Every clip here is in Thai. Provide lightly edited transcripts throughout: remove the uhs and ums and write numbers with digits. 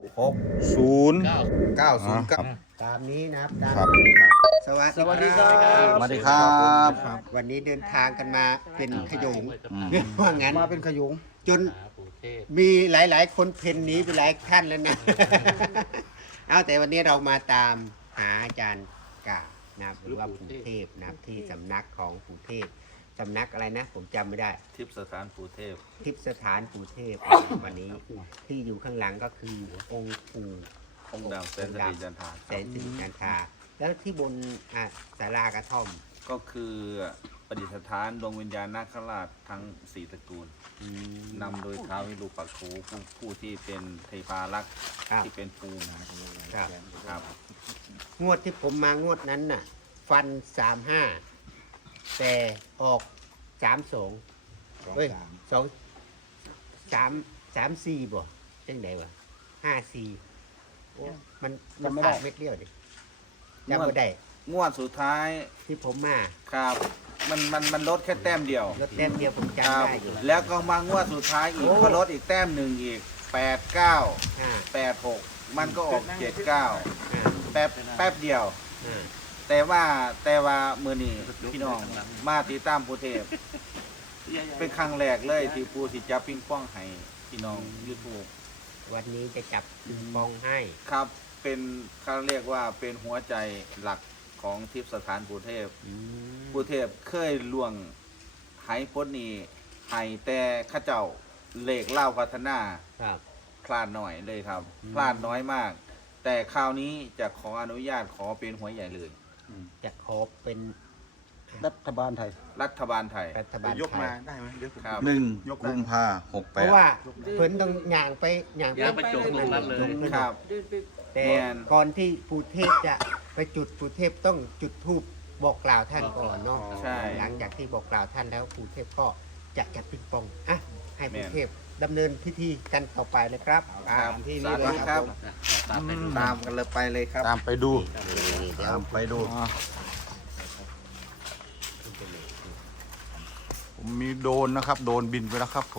6090 ตามนี้นะครับครับสวัสดีครับสวัสดีครับวันนี้เดินทางกันมาเป็นขยงว่างั้นมาเป็นขยุงจนมีหลายๆ คนเพ่นหนีไปหลายท่านแล้วนะ เอาแต่วันนี้เรามาตามหาอาจารย์กานะครับหรือว่าปู่เทพนะครับที่สำนักของปู่เทพสำนักอะไรนะ ผมจำไม่ได้ทิพย์สถานปู่เทพทิพย์สถานปู่เทพ วันนี้ที่อยู่ข้างหลังก็คือองค์ปู่องค์ดำแสนสิริจันทราแสนสิริจันทราแล้วที่บนศาลากระท่อมก็คือประดิษฐานดวงวิญญาณนาคราชทั้ง4ตระกูลนำโดยท้าววิรูปักโขผู้ที่เป็นเทพารักษ์ครับที่เป็นปูนะครับ ครับงวดที่ผมมางวดนั้นน่ะ ฟัน35แต่ออก32เฮ้ย3 4บ่จังไดวะ54โอ้มันขาดเม็ดเดียวดิจำไม่ได้งวดสุดท้ายที่ผมมาครับมันลดแค่แต้มเดียวรถแต้มเดียวผมคจำรับได้อยู่แล้วก็มางวดสุดท้ายอีกโอ้ก็ลดอีกแต้มหนึ่งอีก89 อ่า 86มันก็ออก79 อ่าแป๊บเดียวอ่าแต่ว่ามือนี้พี่น้องมาติดตามปูเทพ เป็นครั้งแรกเลยที่ปูสิจับปิงป้องให้พี่น้องยูทูบวันนี้จะจับปิงปองให้ครับเป็นเขาเรียกว่าเป็นหัวใจหลักของทิพย์สถานปูเทพปูเทพเคยล่วงไหพ้นนี้ให้แต่ข้าเจ้าเลขเล่าพัฒนาครับพลาดหน่อยเลยครับ พลาดน้อยมาก แต่คราวนี้จะขออนุญาตขอเป็นหัวใหญ่เลยจะขอเป็นรัฐบาลไทยรัฐบาลไทยรัฐบาลยกไทมาย ได้ไหมเดี๋ยวผมครับกุมภาเพราะว่าเพิ่นต้องย่างไปย่างไปจงลงนั้นเลยครับแต่แม่นก่อนที่ปู่เทพจะไปจุดปู่เทพต้องจุดธูปบอกกล่าวท่านก่อนเนาะใช่หลังจากที่บอกกล่าวท่านแล้วปู่เทพก็จะจับปิงปองอ่ะให้ปู่แม่นเทพดำเนินพิธีกันต่อไปเลยครับครับที่สานี่เลธุยครับตามไปดูตามกันเลยไปเลยครับตามไปดูเดี๋ยวตามไปดู ผมมีโดรนนะครับ โดรนบินไปแล้วครับผม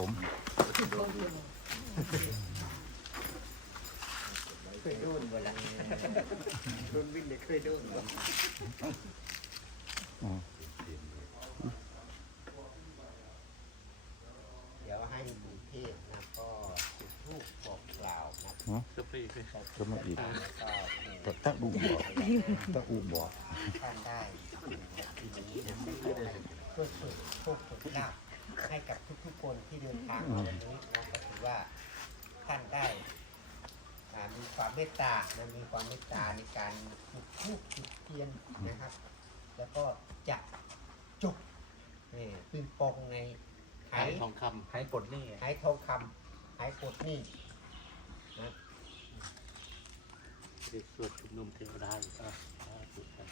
เคยโดนบ่ละโดนวิ่งเลยเคยโดนบ่เดี๋ยวให้ปู่เทพนะก็จุดธูปบอกกล่าวนะจะมาอีกแต่ตะอูบอกตะอูบอกท่านได้ทีนี้นะเพื่อฝึกโชคฝึกลาภให้กับทุกๆคนที่เดินทางมาวันนี้นะก็ถือว่าท่านได้มีความเมตตานะมีความเมตตาในการจุดธูปจุดเทียนนะครับ แล้วก็จะจุดนี่ปิงปองในไหขายทองคให้กดนี่ไหทองคำไหกดนี่นะำที่สวดชุมนุมเทวดาอยู่ก็สุดครับ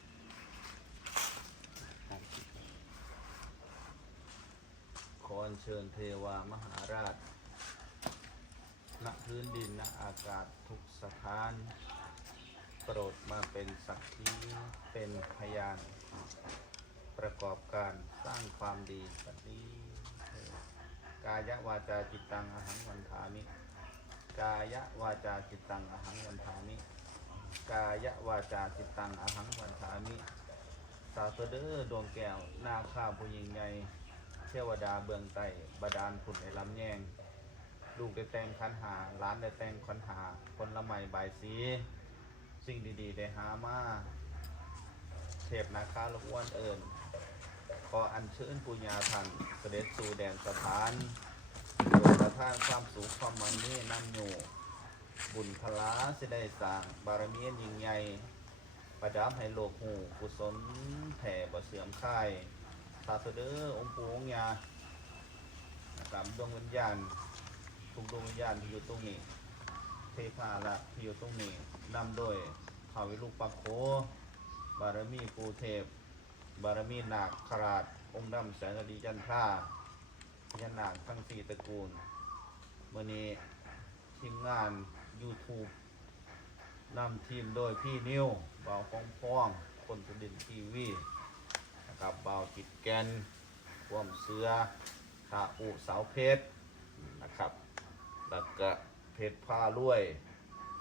ขออัญเชิญเทวามหาราช ณ พื้นดิน ณ อากาศทุกสถาน โปรดมาเป็นสักขีเป็นพยาน ประกอบการสร้างความดีสันนี้กายวาจาจิตตังอหังวันทามิ กายวาจาจิตตังอหังวันทามิ กายวาจาจิตตังอหังวันทามิ สาธุเด้อดวงแก้วนาข้าผู้ยิ่งใหญ่เทวดาเบื้องใต้บาดาลผุดในลำแยง ลูกได้แต่งคันหาหลานได้แต่งคันหาคนละไม้ใบายสี สิ่งดีๆได้หามาเทพนาคาลูกอ้วนเอิญขออัญเชิญปุญญาทันเสด็จสู่แดนสถานโดยประทานความสุขความมันนี่นั่นอยู่บุญพลาสิได้สร้างบารมียิ่งใหญ่ประดับให้โลกหูกุศลแผ่บ่เสื่อมค่ายสาธุเด้อองค์ปู่องค์ยานะครับดวงวิญญาณทุกดวงวิญญาณที่อยู่ตรงนี้เทพาละที่อยู่ตรงนี้นำโดยท้าววิรูปักโขบารมีปู่เทพบารมีนาคราชองค์ดำแสนดีจันทราพญานาคทั้ง4ตระกูลมื้อนี้ทีมงาน YouTube นำทีมโดยพี่นิวเบาพ้องคนสุดินทีวีนะครับเบาจิตแกนร่วมเสือขาอุเสาเพชรนะครับแล้วก็เพชรผ้าลวย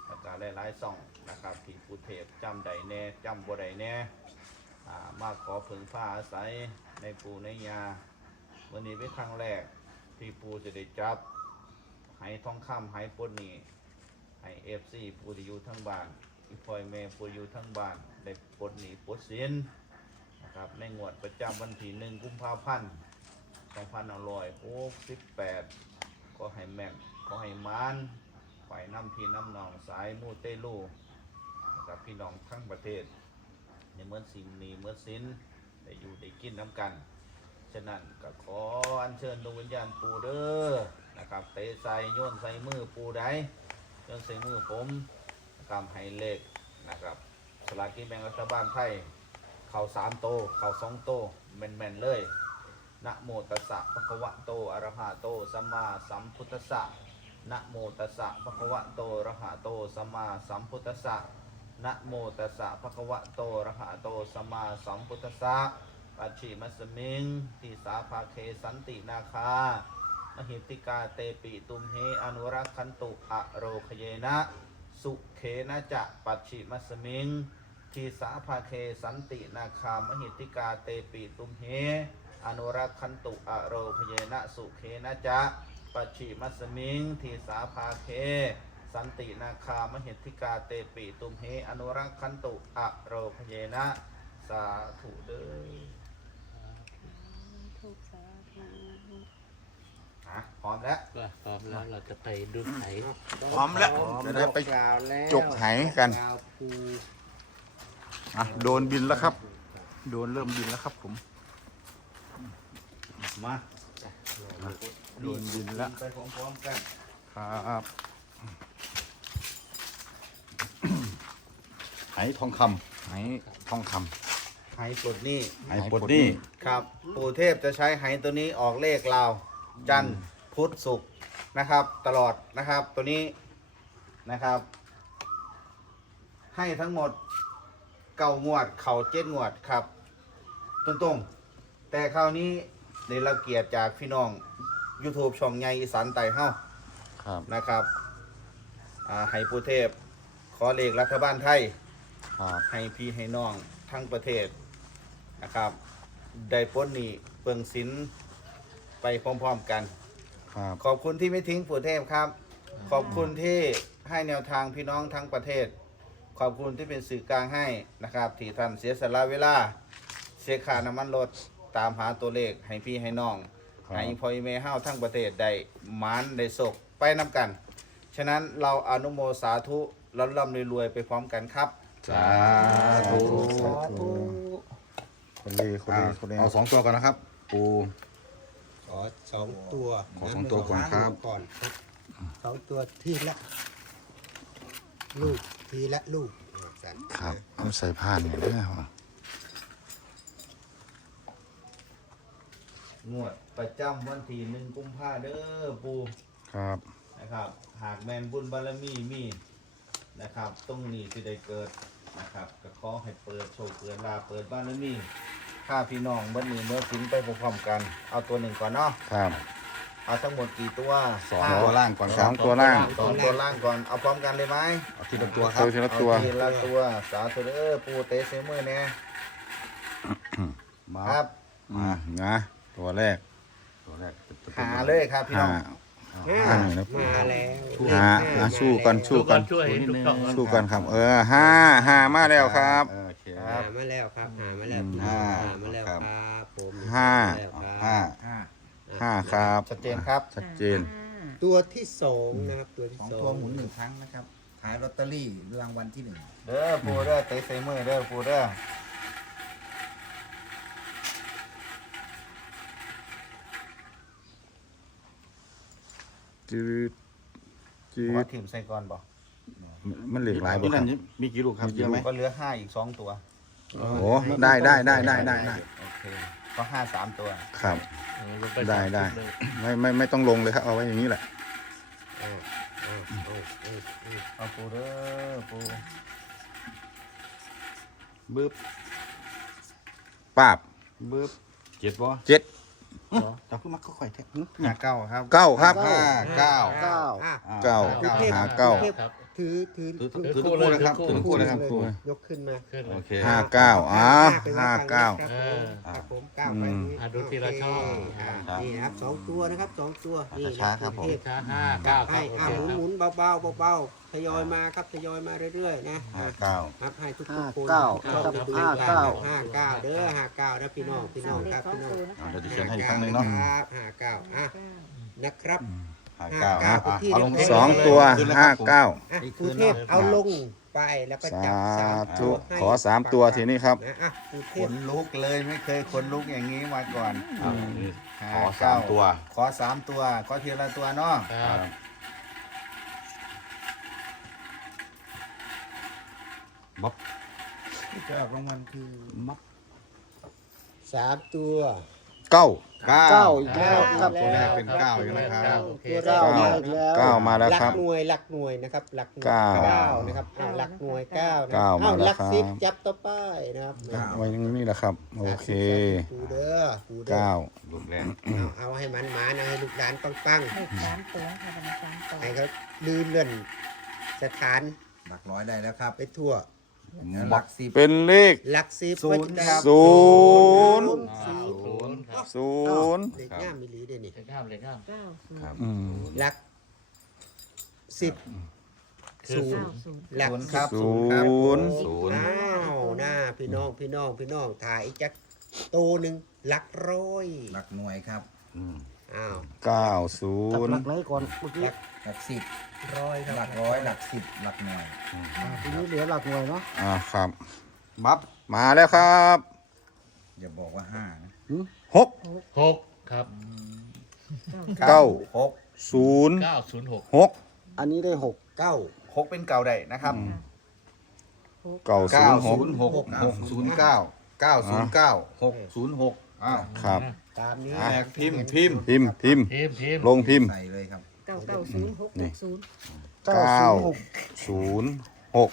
แล้วก็หลายๆซ่องนะครับที่ปูเทพจำใดแน่จำบ่ใดแน่มาขอพึ่งพาอาศัยในปูในยาวันนี้เป็นครั้งแรกที่ปูจะได้จับไหทองคำไหปนนี้ไหFC ปูที่อยู่ทั้งบ้านอีพอยแม่ปูอยู่ทั้งบ้านได้ปลดหนี้ปลดสินนะครับในงวดประจำวันที่1 กุมภาพันธ์2568ก็ให้แม่นก็ให้มานไปน้ำพี่น้ำนองสายมูเตลูนะครับพี่น้องทั้งประเทศในเมื่อสิ่งนี้เมื่อสิ้นได้อยู่ได้กินน้ำกันฉะนั้นก็ขออัญเชิญดวงวิญญาณปูเด้อนะครับเตะใส่โยนใส่มือปูได้โยนใส่มือผมนะครับให้เลขนะครับสลากกินแบ่งรัฐบาลไทยเข่า3 โตเข่า2 โตแม่นๆเลยนะโมตัสสะภะคะวะโตอะระหะโตสัมมาสัมพุทธัสสะนะโมตัสสะภะคะวะโตอะระหะโตสัมมาสัมพุทธัสสะนะโมตัสสะภะคะวะโตอะระหะโตสัมมาสัมพุทธัสสะปัจฉิมัสมิงทิสาภาเคสันตินาคามหิติกาเตปิตุมเหอนุรักขันตุอะโรคเยนะสุเขนะจะปัจฉิมัสมิงทิสาภาเคสันตินาคามหิติกาเตปิตุมเหอนุรักขันตุอะโรคเยนะสุเขนะจะปัจฉิมัสมิงทิสาภาเคสันตินาคามหิติกาเตปิตุมเหอนุรักขันตุอะโรคเยนะสาธุเด้อพร้อมแล้วก็พร้อมแล้วเราจะไปดูไหนพร้อมแล้วจะได้ไปกล่าวแล้วจกไหกันกล่าวปูโดนบินแล้วครับ โดนเริ่มบินแล้วครับผมมาโดนบินแล้วไปพร้อมๆกันครับไหทองคำไหทองคไหปลดหนี้ำไหปลดหนี้ครับปู่เทพจะใช้ไหตัวนี้ออกเลขลาวจันทร์พุธศุกร์นะครับ ตลอดนะครับตัวนี้นะครับ ให้ทั้งหมด9 งวดเข่า7 งวดครับตรงๆแต่คราวนี้ได้รับเกียรติจากพี่น้อง YouTube ช่องใหญ่อีสานไต่เฮ้าครับนะครับให้ปู่เทพขอเลขรัฐบาลไทยครับให้พี่ให้น้องทั้งประเทศนะครับได้พ้นหนี้เปิงสินไปพร้อมๆกันครับขอบคุณที่ไม่ทิ้งปู่เทพครับ ขอบคุณที่ให้แนวทางพี่น้องทั้งประเทศ ขอบคุณที่เป็นสื่อกลางให้นะครับที่ท่านเสียสละเวลาเสียค่าน้ำมันรถตามหาตัวเลขให้พี่ให้น้องครับให้พ่อแม่เฮาทั้งประเทศได้หมานได้โศกไปนำกัน ฉะนั้นเราอนุโมสาธุร่ำรวยๆไปพร้อมกันครับสาธุสาธุคนเลคนเลเอา2 ตัวก่อนนะครับ ปูขอ2 ตัวขอ2 ตัวก่อนครับก่อน2 ตัวทีละลูกทีละลูกสั่นครับเอาใส่ผ้าหน่อยด้วยครับงวดประจำวันที่1 กุมภาเด้อปูครับนะครับหากแมนบุญบารมีมีนะครับตรงนี้ที่ได้เกิดนะครับก็ขอให้เปิดโชคเปิดลาภเปิดบารมีข้าพี่น้องเมื่อนี้เมื่อสินไปพร้อมๆกันเอาตัวหนึ่งก่อนเนาะครับเอาทั้งหมดกี่ตัว 2 ตัวล่างก่อน2 ตัวล่างสองตัวล่างก่อนเอาพร้อมกันเลยไหมเอาทีละตัวครับทีละเอาตัวทีละตัวสาธุเด้อปูเตะเซมือแน่มาครับมานะตัวแรกจะป็นหาเลยครับพี่น้องห้าหน่อยนะปูมาแล้วห้าสู้กันสู้กันช่วยทุกช่องสู้กันครับ ห้ามาแล้วครับโอเคหามาแล้วครับหามาแล้วห้าหามาแล้วครับผมห้ามาแล้วครับห้าครับชัดเจนครับชัดเจนตัวที่2นะครับตัวที่ 2 2 ตัวหมุน1 ครั้งนะครับ ขายลอตเตอรี่รางวัลที่เด้อปูเด้อเตะเซมือเด้อปูเด้อจืดจืว่าดทีมใส่ก่อนบอกมันเหลือหลายบ่ครับมีกี่ลูกครับเยอะไหมก็เหลือ5อีก2 ตัวโอ้ได้โอเคก็5 3 ตัวครับ ได้ไม่ต้องลงเลยครับเอาไว้อย่างนี้แหละเอาปูเด้อปูบึ๊บปาบบึ๊บเจ็ดบ่ 7 จับขึ้นมาค่อยๆแทะ 5 9ครับ 9ครับ 5 9 9 9 หาเก้าเทพหาเก้าเทพถือทุกคู่เลยครับทุกคู่เลยครับครูยกขึ้นมาขึ้นโอเค 5959 ครับผมก้าวไปดูทีละช่องนี่นะครับ2ตัวนะครับ2ตัวนี่ช้าครับผมเทพช้าห้าเก้าครัให้บโอเคครับหมุนเบาๆทยอยมาครับทยอยมาเรื่อยๆนะ 59 ครับให้ทุกคน 59 ชอบดู 59 59เด้อ59นะพี่น้องครับพี่น้องเดี๋ยวจะเขียนให้อีกครั้งหนึ่งเนาะครับ59นะครับ 59อ่ะเอาลงสองตัว 59 อ่ะกรุงเทพเอาลงไปแล้วก็จับสา 3 ธุตัวให้ขอ3ตัวทีนี้ครับนะอ่ะกรุงเทขพนลุกเลยไม่เคยขนลุกอย่างนี้มาก่อนขอ3ตัวขอ3ตัวขอทีละตัวเนาะครับบ๊อบที่จะออกรางวัลคือ 3ตัว 9 9อีกแล้วครับตัวแรกเป็น9อยู่นะครับโอเคตัว 9มาอีกแล้ว 9มาแล้วครับหลักหน่วยนะครับหลักหน่วยเก้า 9นะครับอ้าวหลักหน่วย9นะเก้ามาอ้าวแล้วหลักครับ 10จับต่อไปนะครับไว้ตรงนี้แหละครับ โอเคดูเด้อดูเด้อ 9 ลูกแรกเอาให้มันมานะให้ลูกหลานปังเลข3ตัวค่ะเป็น3ตัวๆให้เขาลืมเลื่อนสถานหลักร้อยได้แล้วครับไปทั่วหลัก10 เป็นเลขหลัก10 ศูนย์ครับศูนย์ศูนย์ครับ 0 เลขง่ามมีหลีเด้นี่เลขข้ามเลขข้าม 90 ครับหลัก10 คือศูนย์หลักศูนย์ครับศูนย์ 0 อ้าวหน้าพี่น้องถ่ายอีกจักโตหนึ่งหลักร้อยหลักหน่วยครับอ้าวตัดหลัก 90 ไหนก่อนเมื่อกี้หลักสิบร้อยครับหลักร้อยหลักสิบหลักหน่วยทีนี้เหลือหลักหน่วยเนาะครับบ๊อบมาแล้วครับอย่าบอกว่า5นะ 6 หกครับ 9 6 0 906 6 อันนี้ได้เก้า 6เป็นเก่าได้นะครับ 906 609 909 606อ้าวครับตามนี้แตกพิมพ์พิมพ์พิมพ์พิมพ์ลงพิมพ์ใส่เลยครับ 990 660 906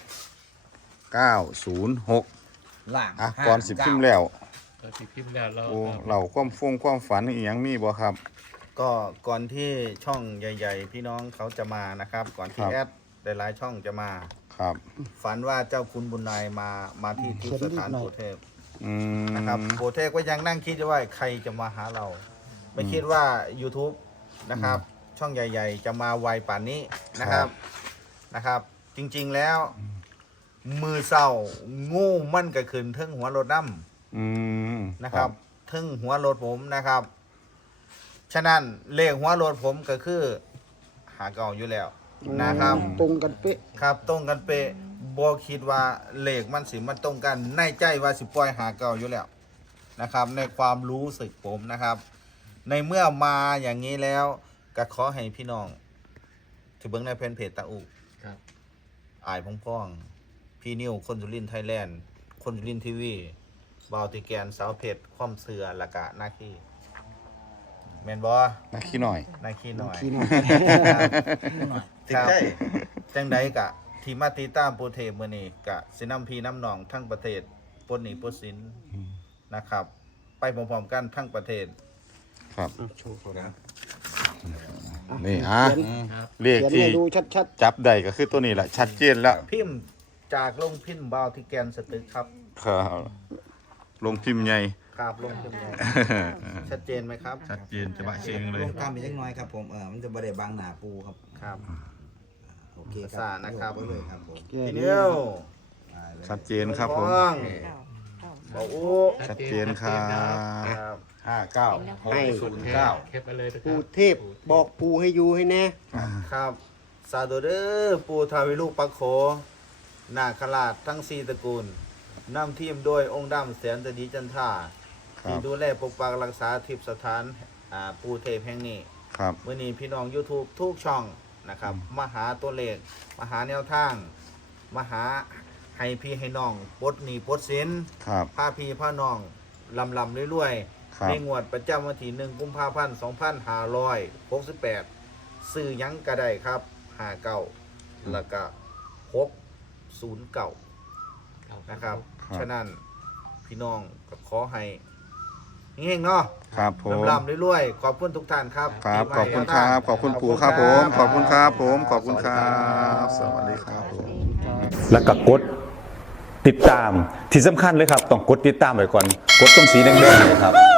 906 ล่างอ่ะก่อนสิพิมพ์แล้วเราสิพิมพ์แล้วเราโอ้เราความฝันอีหยังมีบ่ครับก็ก่อนที่ช่องใหญ่ ๆ พี่น้องเขาจะมานะครับ ก่อนที่ครับแอดหลายๆช่องจะมาครับฝันว่าเจ้าคุณบุญนายมาที่ทิพย์สถานโพเทพอืมนะครับโพเทพก็ยังนั่งคิดอยู่ว่าใครจะมาหาเรา ไม่คิดว่า YouTube นะครับ ช่องใหญ่ ๆ จะมาไวป่านนี้นะครับ จริงๆแล้ว มือเศร้างูมั่นก็ขึ้นเทิงหัวรถน้ำอืมนะครับทึ่งหัวรถผมนะครับ ฉะนั้นเลขหัวรถผมก็คือหาเก่าอยู่แล้วนะครับตรงกันเป๊ะครับตรงกันเป๊ะบ่คิดว่าเลขมันสิมันตรงกันในใจว่าสิปล่อยหาเก่าอยู่แล้วนะครับ ในความรู้สึกผมนะครับ ในเมื่อมาอย่างนี้แล้วก็ขอให้พี่น้องถือเบิ้งในแฟนเพจตาอุครับอายพ่องๆพี่นิวคนสุรินทร์ไทยแลนด์คนสุรินทร์ทีวีบาวติแกนสาวเพชรความเสือละกะหน้าที่แมนบอนักขี้หน่อยหน้าขี้หน่อยขี้หน่อยติดใจจังใดกะ ทีมาติดตามโปรเทปมื้อนี้กะสินำพี่น้ำหนองทั้งประเทศปลดหนี้ปลดสินนะครับ ไปพร้อมๆกันทั้งประเทศครับโชว์ก่อนนะนี่ครับเลขเขียนที่ให้ดูชัดจับได้ก็คือตัวนี้แหละชัดเจนแล้วพิมพ์จากลงพิมพ์บาวติแกนสตึกครับครับลงพิมพ์ใหญ่ครับลงพิมพ์เลยชัดเจนไหมครับชัดเจนจะบะเชงเลลยงกล้ามอีกเล็กน้อยครับผมมันจะบริเวณบางหนาปูครับครับโอเคครัสานะครับยกไว้เลยครับผมๆแค่พี่นี้นิวได้เลยชัดเจนครับผมว่างบออู้ชัดเจนครับครับ 59 ให้เก็บไปเลยนะคปูรับเทพบอกปูให้อยู่ให้แน่ครับ สาธุเด้อปูทาวิลูกปักโขนาคราชทั้งสี่ตระกูลนำทีมโดยองค์ดำแสนตดีจันทราครับที่ดูแลปกปักรักษาทิพย์สถานปูเทพแห่งนี้ครับเมื่อนี้พี่น้อง YouTube ทุกช่องนะครับมาหาตัวเลขมาหาแนวทางมาหาให้พี่ให้น้องปลดหนี้ปลดสินครับพาพี่พาน้องลำเรื่อยครับในงวดประจำวันที่1 กุมภาพันธ์ 2568ซื้อหยังก็ได้ครับ59แล้วก็609นะครับครับฉะนั้นพี่น้องก็ขอให้เฮงๆเนาะครับผมลำๆรวยๆขอบคุณทุกท่านครับครับปีใหม่ขอบคุณครับ ขอบคุณปู่ครับผม ขอบคุณครับผม ขอบคุณครับ สวัสดีครับผมแล้วก็กดติดตามที่สำคัญเลยครับ ต้องกดติดตามไว้ก่อน กดตรงสีแดงๆเนี่ยครับ